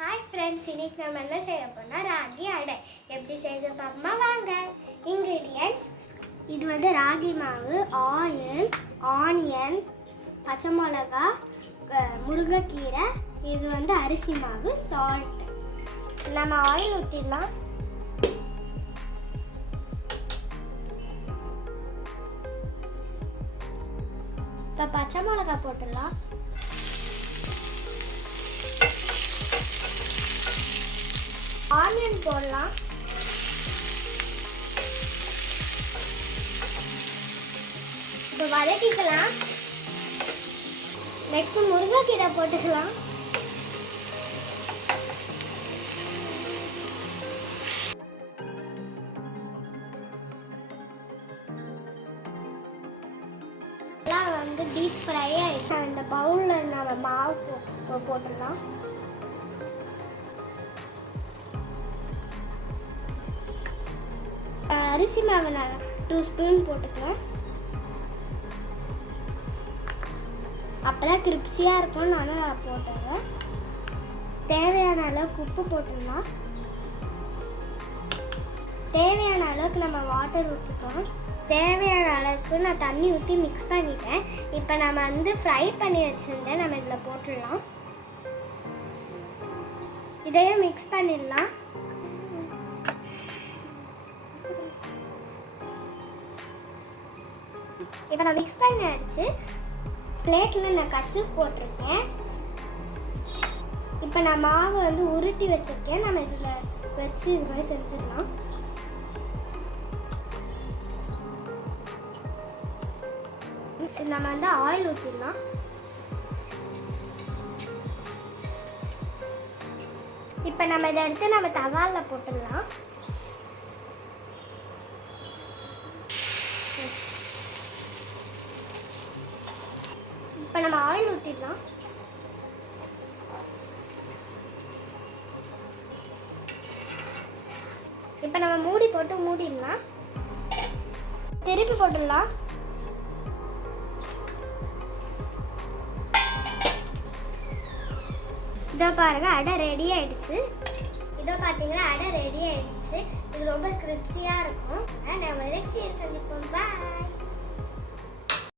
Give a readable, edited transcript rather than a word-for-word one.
Hi friends, இன்னைக்கு நம்ம என்ன செய்ய போனால் ராகி அடை எப்படி செய்து பார்ப்போமா? வாங்க. இன்க்ரீடியன்ட்ஸ்: இது வந்து ராகி மாவு, ஆயில், ஆனியன், பச்சை மிளகா, முருங்கைக்கீரை, இது வந்து அரிசி மாவு, சால்ட். நம்ம ஆயில் ஊற்றிடலாம். இப்போ பச்சை மிளகா போட்டுடலாம். ஆனியன் போடலாம். இப்போ வதக்கிக்கலாம். நெக்ஸ்ட் முருங்கைக்கீரை போட்டுக்கலாம். எல்லாம் வந்து டீப் ஃப்ரை ஆகிடுச்சு. இந்த பவுலில் நம்ம மாவு போட்டுடலாம். அரிசி மாவு நான் 2 ஸ்பூன் போட்டுக்கலாம். அப்போதான் கிரிப்ஸியாக இருக்கும். நான் போட்டுறேன். தேவையான அளவுக்கு உப்பு போட்டுடலாம். தேவையான அளவுக்கு நம்ம வாட்டர் ஊற்றிக்கலாம். தேவையான அளவுக்கு நான் தண்ணி ஊற்றி மிக்ஸ் பண்ணிட்டேன். இப்போ நம்ம வந்து ஃப்ரை பண்ணி வச்சுருந்தேன், நம்ம இதில் போட்டுடலாம். இதையும் மிக்ஸ் பண்ணிடலாம். இப்போ நான் மிக்ஸ் பண்ணியாச்சு. பிளேட்டில் நான் கர்ச்சீஃப் போட்டிருக்கேன். இப்போ நான் மாவு வந்து உருட்டி வச்சுருக்கேன். நம்ம இதில் வச்சு இது மாதிரி செஞ்சிடலாம். நம்ம வந்து ஆயில் ஊற்றிடலாம். இப்போ நம்ம இதை எடுத்து நம்ம தவாலில் போட்டுடலாம். இப்போ நம்ம ஆயில் ஊற்றிடலாம். இப்போ நம்ம மூடி போட்டு மூடிடலாம். திருப்பி போட்டுடலாம். இதோ பாருங்கள், அடை ரெடி ஆகிடுச்சு. இதோ பார்த்தீங்கன்னா அடை ரெடி ஆகிடுச்சு. இது ரொம்ப கிரிப்ஸியாக இருக்கும். நம்ம நெக்ஸ்ட் சந்திப்போம். பாய்.